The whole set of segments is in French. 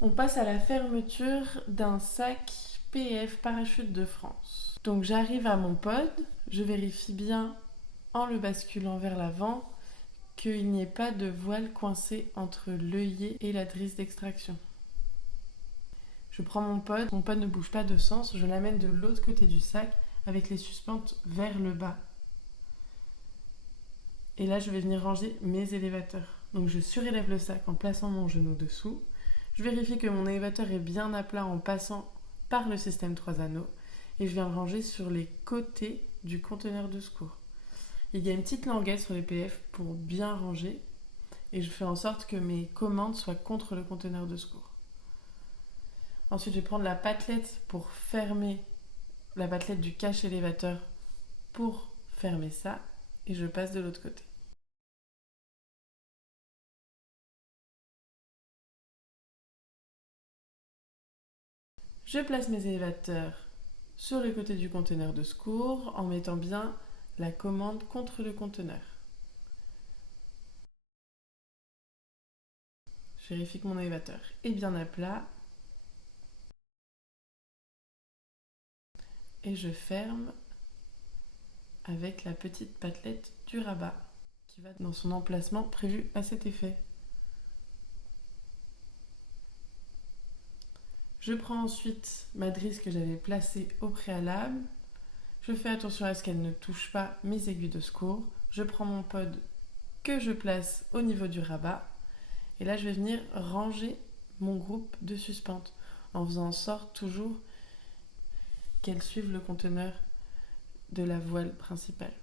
On passe à la fermeture d'un sac PF Parachute de France. Donc j'arrive à mon pod, je vérifie bien en le basculant vers l'avant qu'il n'y ait pas de voile coincé entre l'œillet et la drisse d'extraction. Je prends mon pod ne bouge pas de sens, je l'amène de l'autre côté du sac avec les suspentes vers le bas. Et là, je vais venir ranger mes élévateurs. Donc je surélève le sac en plaçant mon genou dessous. Je vérifie que mon élévateur est bien à plat en passant par le système 3 anneaux. Et je viens le ranger sur les côtés du conteneur de secours. Il y a une petite languette sur les PF pour bien ranger. Et je fais en sorte que mes commandes soient contre le conteneur de secours. Ensuite, je vais prendre la patelette pour fermer la patelette du cache élévateur pour fermer ça. Et je passe de l'autre côté. Je place mes élévateurs sur le côté du conteneur de secours en mettant bien la commande contre le conteneur. Je vérifie que mon élévateur est bien à plat et je ferme avec la petite patelette du rabat qui va dans son emplacement prévu à cet effet. Je prends ensuite ma drisse que j'avais placée au préalable. Je fais attention à ce qu'elle ne touche pas mes aiguilles de secours. Je prends mon pod que je place au niveau du rabat. Et là, je vais venir ranger mon groupe de suspentes en faisant en sorte toujours qu'elles suivent le conteneur de la voile principale.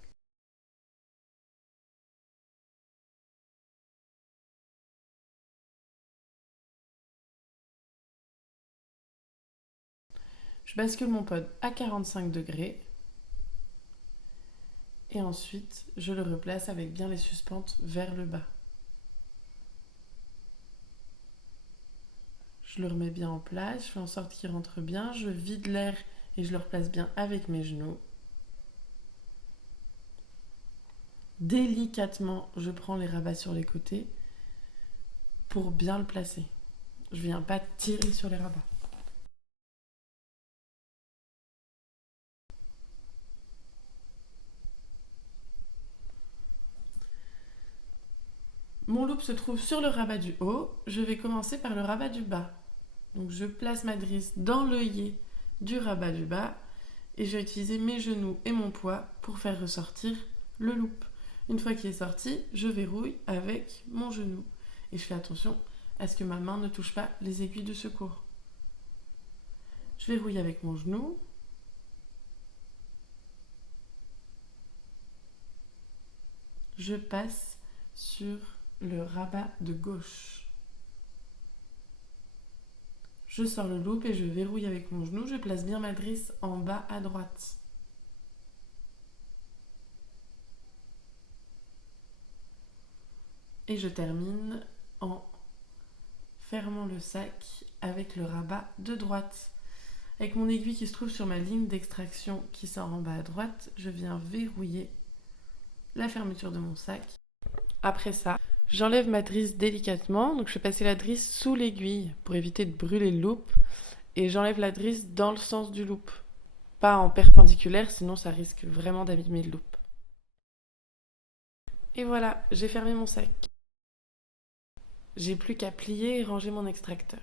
Je bascule mon pod à 45 degrés et ensuite je le replace avec bien les suspentes vers le bas. Je le remets bien en place, je fais en sorte qu'il rentre bien, je vide l'air et je le replace bien avec mes genoux. Délicatement, je prends les rabats sur les côtés pour bien le placer. Je viens pas tirer sur les rabats. Mon loop se trouve sur le rabat du haut, je vais commencer par le rabat du bas. Donc je place ma drisse dans l'œillet du rabat du bas et je vais utiliser mes genoux et mon poids pour faire ressortir le loop. Une fois qu'il est sorti, je verrouille avec mon genou et je fais attention à ce que ma main ne touche pas les aiguilles de secours. Je verrouille avec mon genou. Je passe sur le rabat de gauche. Je sors le loop et je verrouille avec mon genou. Je place bien ma drisse en bas à droite. Et je termine en fermant le sac avec le rabat de droite. Avec mon aiguille qui se trouve sur ma ligne d'extraction qui sort en bas à droite, je viens verrouiller la fermeture de mon sac. Après ça, j'enlève ma drisse délicatement. Donc je vais passer la drisse sous l'aiguille pour éviter de brûler le loop. Et j'enlève la drisse dans le sens du loop. Pas en perpendiculaire, sinon ça risque vraiment d'abîmer le loop. Et voilà, j'ai fermé mon sac. J'ai plus qu'à plier et ranger mon extracteur.